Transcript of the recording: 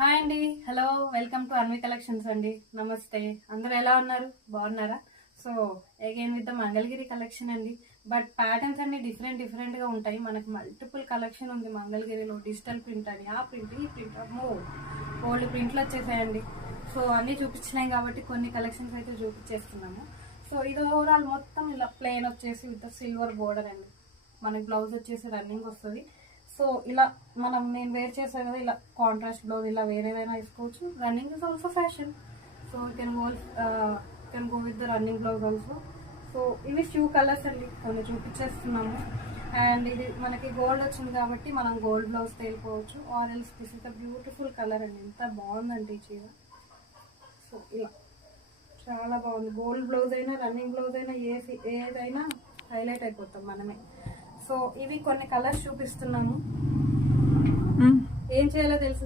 Hi అండి, hello, welcome to Anvi collections అండి. నమస్తే, అందరూ ఎలా ఉన్నారు? బాగున్నారా? So again with the Mangalagiri collection అండి. బట్ ప్యాటర్న్స్ అన్ని డిఫరెంట్ గా ఉంటాయి. మనకి మల్టిపుల్ కలెక్షన్ ఉంది మంగళగిరిలో. డిజిటల్ ప్రింట్ అని, ఆ ప్రింట్, ఈ ప్రింట్, ఓల్డ్ ప్రింట్లు వచ్చేసాయండి. సో అన్ని చూపించినాయి కాబట్టి కొన్ని కలెక్షన్స్ అయితే చూపించేస్తున్నాము. సో ఇది ఓవరాల్ మొత్తం ఇలా ప్లెయిన్ వచ్చేసి విత్ సిల్వర్ బోర్డర్ అండి. మనకి బ్లౌజ్ వచ్చేసి రన్నింగ్ వస్తుంది. సో ఇలా నేను వేర్ చేసాను కదా, ఇలా కాంట్రాస్ట్ బ్లౌజ్ ఇలా వేరేదైనా వేసుకోవచ్చు. Running is also fashion. So can go with the running blouse also. So ఇవి ఫ్యూ కలర్స్ అండి, కొన్ని చూపించేస్తున్నాము. అండ్ ఇది మనకి గోల్డ్ వచ్చింది కాబట్టి మనం గోల్డ్ బ్లౌజ్ తేలిపోవచ్చు. Or else this is the beautiful colour అండి. ఎంత బాగుందండి ఈ చీర. సో ఇలా చాలా బాగుంది. గోల్డ్ బ్లౌజ్ అయినా రన్నింగ్ బ్లౌజ్ అయినా ఏదైనా హైలైట్ అయిపోతాం మనమే. సో ఇవి కొన్ని కలర్స్ చూపిస్తున్నాము. ఏం చేయాలో తెలుసు